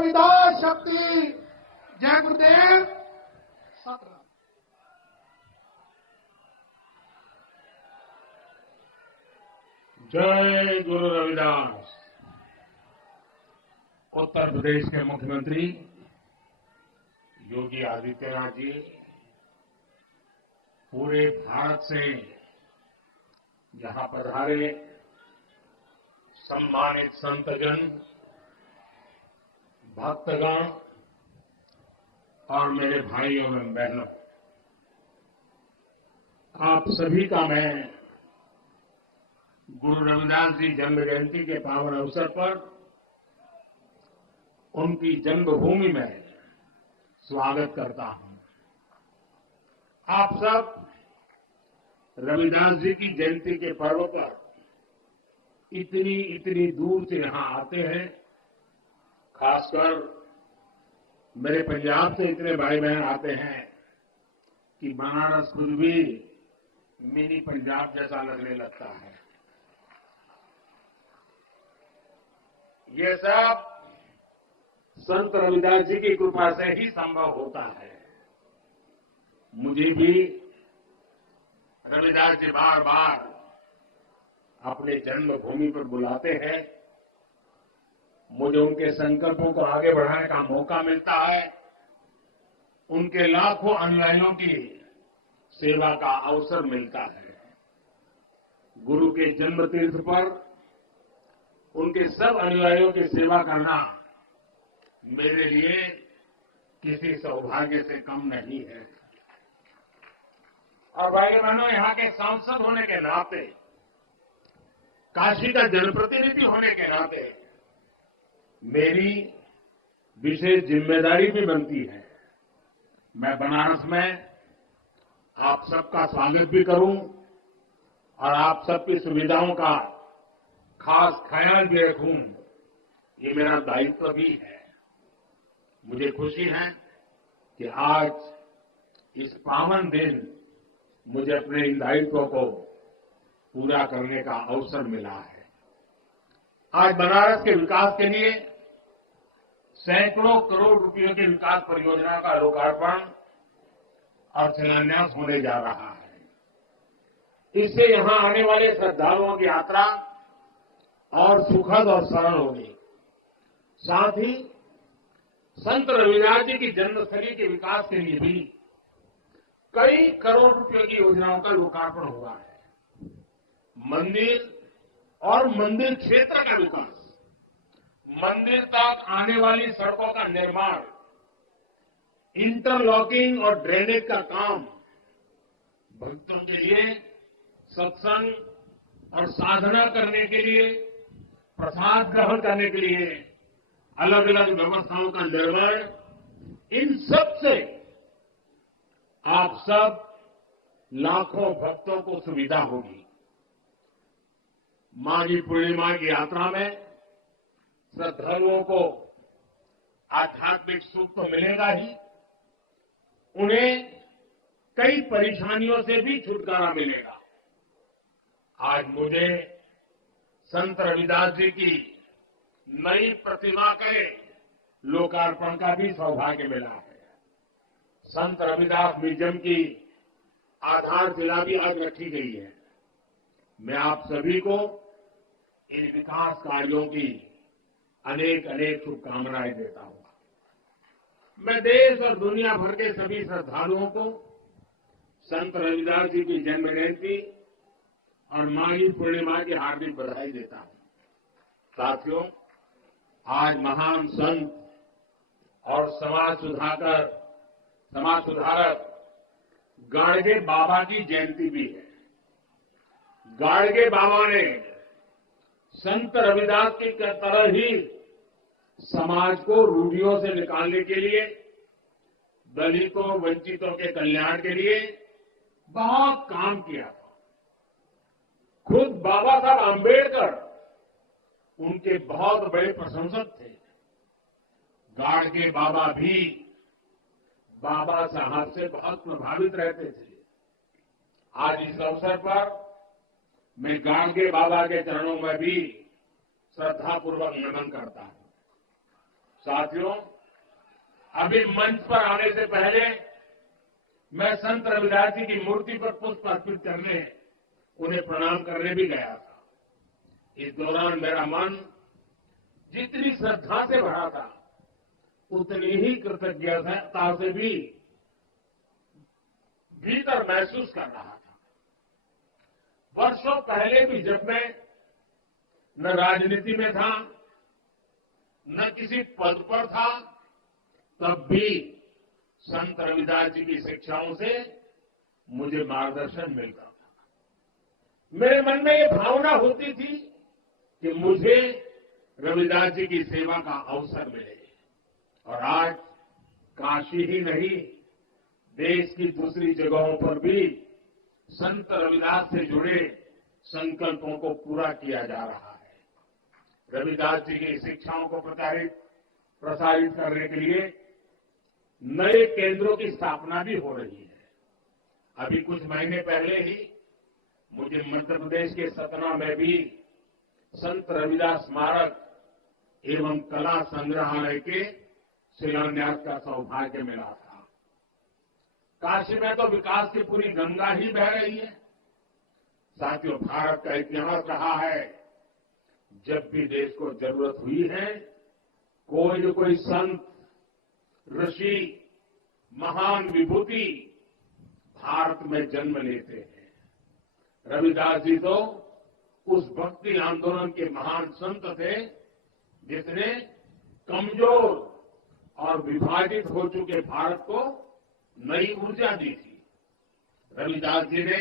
रविदास शक्ति। जय गुरुदेव। सतराम। जय गुरु रविदास। उत्तर प्रदेश के मुख्यमंत्री योगी आदित्यनाथ जी, पूरे भारत से यहां पधारे सम्मानित संतजन, भक्तगण और मेरे भाइयों एवं बहनों, आप सभी का मैं गुरु रविदास जी जन्म जयंती के पावन अवसर पर उनकी जन्मभूमि में स्वागत करता हूं। आप सब रविदास जी की जयंती के पर्व पर इतनी दूर से यहां आते हैं। खासकर मेरे पंजाब से इतने भाई बहन आते हैं कि बनारस खुद भी मिनी पंजाब जैसा लगने लगता है। ये सब संत रविदास जी की कृपा से ही संभव होता है। मुझे भी रविदास जी बार बार अपने जन्मभूमि पर बुलाते हैं। मुझे उनके संकल्पों को आगे बढ़ाने का मौका मिलता है। उनके लाखों अनुयायियों की सेवा का अवसर मिलता है। गुरु के जन्म तीर्थ पर उनके सब अनुयायियों की सेवा करना मेरे लिए किसी सौभाग्य से कम नहीं है। और भाई बहनों, यहाँ के सांसद होने के नाते, काशी का जनप्रतिनिधि होने के नाते मेरी विशेष जिम्मेदारी भी बनती है। मैं बनारस में आप सबका स्वागत भी करूं और आप सबकी सुविधाओं का खास ख्याल भी रखूं, ये मेरा दायित्व भी है। मुझे खुशी है कि आज इस पावन दिन मुझे अपने इन दायित्वों को पूरा करने का अवसर मिला है। आज बनारस के विकास के लिए सैकड़ों करोड़ रुपयों की विकास परियोजना का लोकार्पण और शिलान्यास होने जा रहा है। इससे यहां आने वाले श्रद्धालुओं की यात्रा और सुखद और सरल होगी। साथ ही संत रविदास जी की जन्मस्थली के विकास के लिए भी कई करोड़ रुपयों की योजनाओं का लोकार्पण हुआ है। मंदिर और मंदिर क्षेत्र का विकास, मंदिर तक आने वाली सड़कों का निर्माण, इंटरलॉकिंग और ड्रेनेज का काम, भक्तों के लिए सत्संग और साधना करने के लिए, प्रसाद ग्रहण करने के लिए अलग अलग व्यवस्थाओं का निर्माण, इन सब से आप सब लाखों भक्तों को सुविधा होगी। माघी पूर्णिमा की यात्रा में श्रद्धालुओं को आध्यात्मिक सुख तो मिलेगा ही, उन्हें कई परेशानियों से भी छुटकारा मिलेगा। आज मुझे संत रविदास जी की नई प्रतिमा के लोकार्पण का भी सौभाग्य मिला है। संत रविदास म्यूजियम की आधारशिला भी आज रखी गई है। मैं आप सभी को इन विकास कार्यों की अनेक अनेक शुभकामनाएं देता हूं। मैं देश और दुनिया भर के सभी श्रद्धालुओं को संत रविदास जी की जन्म जयंती और माघी पूर्णिमा की हार्दिक बधाई देता हूं। साथियों, आज महान संत और समाज सुधारक गाडगे बाबा की जयंती भी है। गाडगे बाबा ने संत रविदास की तरह ही समाज को रूढ़ियों से निकालने के लिए, दलितों वंचितों के कल्याण के लिए बहुत काम किया था। खुद बाबा साहब आंबेडकर उनके बहुत बड़े प्रशंसक थे। गाडगे बाबा भी बाबा साहब से बहुत प्रभावित रहते थे। आज इस अवसर पर मैं गाडगे बाबा के चरणों में भी श्रद्धापूर्वक नमन करता हूं। साथियों, अभी मंच पर आने से पहले मैं संत रविदास जी की मूर्ति पर पुष्प अर्पित करने, उन्हें प्रणाम करने भी गया था। इस दौरान मेरा मन जितनी श्रद्धा से भरा था, उतनी ही कृतज्ञता से भी भीतर महसूस कर रहा था। वर्षों पहले भी जब मैं न राजनीति में था, न किसी पद पर था, तब भी संत रविदास जी की शिक्षाओं से मुझे मार्गदर्शन मिलता था। मेरे मन में ये भावना होती थी कि मुझे रविदास जी की सेवा का अवसर मिले, और आज काशी ही नहीं, देश की दूसरी जगहों पर भी संत रविदास से जुड़े संकल्पों को पूरा किया जा रहा है। रविदास जी की शिक्षाओं को प्रसारित करने के लिए नए केंद्रों की स्थापना भी हो रही है। अभी कुछ महीने पहले ही मुझे मध्य प्रदेश के सतना में भी संत रविदास स्मारक एवं कला संग्रहालय के शिलान्यास का सौभाग्य मिला था। काशी में तो विकास की पूरी गंगा ही बह रही है। साथियों, भारत का इतिहास रहा है, जब भी देश को जरूरत हुई है, कोई न कोई संत, ऋषि, महान विभूति भारत में जन्म लेते हैं। रविदास जी तो उस भक्ति आंदोलन के महान संत थे, जिसने कमजोर और विभाजित हो चुके भारत को नई ऊर्जा दी थी। रविदास जी ने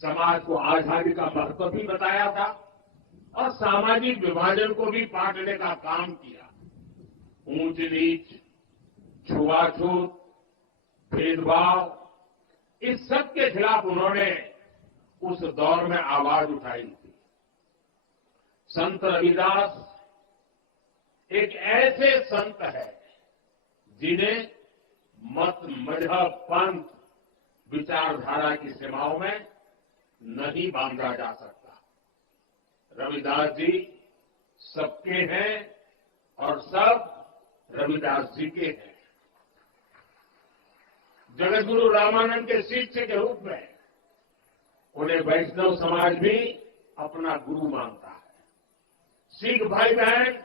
समाज को आजादी का महत्व भी बताया था और सामाजिक विभाजन को भी पाटने का काम किया। ऊंच नीच, छुआछूत, भेदभाव, इस सब के खिलाफ उन्होंने उस दौर में आवाज उठाई थी। संत रविदास एक ऐसे संत है जिन्हें मत, मजहब, पंथ, विचारधारा की सीमाओं में नहीं बांधा जा सकता। रविदास जी सबके हैं और सब रविदास जी के हैं। जगतगुरु रामानंद के शिष्य के रूप में उन्हें वैष्णव समाज भी अपना गुरु मानता है। सिख भाई बहन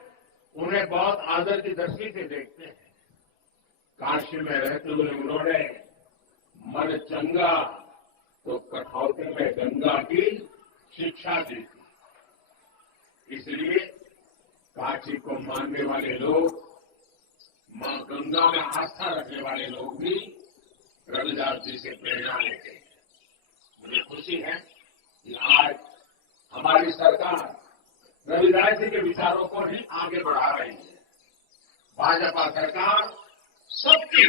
उन्हें बहुत आदर की दृष्टि से देखते हैं। काशी में रहते हुए उन्होंने मन चंगा तो कठौती में गंगा की शिक्षा दी थी। इसलिए काशी को मानने वाले लोग, मां गंगा में आस्था रखने वाले लोग भी रविदास जी से प्रेरणा लेते हैं। मुझे खुशी है कि आज हमारी सरकार रविदास जी के विचारों को ही आगे बढ़ा रही है। भाजपा सरकार सबके,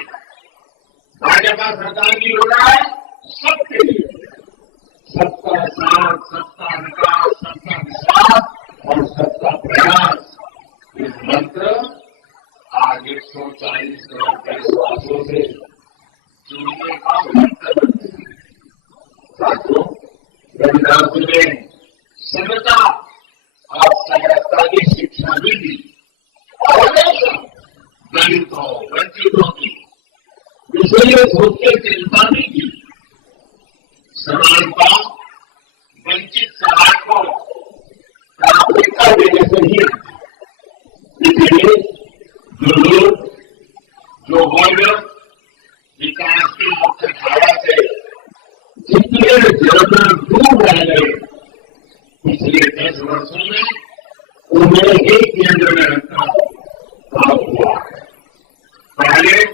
भाजपा सरकार की योजना है सबके लिए, सबका साथ, सबका विकास, सबका विश्वास और सबका प्रयास। इस मंत्र आज 140 करोड़ देशवासियों से जुड़ने का मंत्र बनते हैं। साथियों, रविदास जी ने समता और समरसता की शिक्षा भी दी और हमेशा दलितों, वंचितों की विषय सोच के चिंता भी की। समानता, वंचित समाज को प्राथमिकता देने से ही, इसलिए जो लोग, जो वर्ग विकास की मुख्य धारा से जितने ज्यादा दूर रह गए, पिछले 10 वर्षों में उन्हें ही केंद्र में रखना काम हुआ है। पहले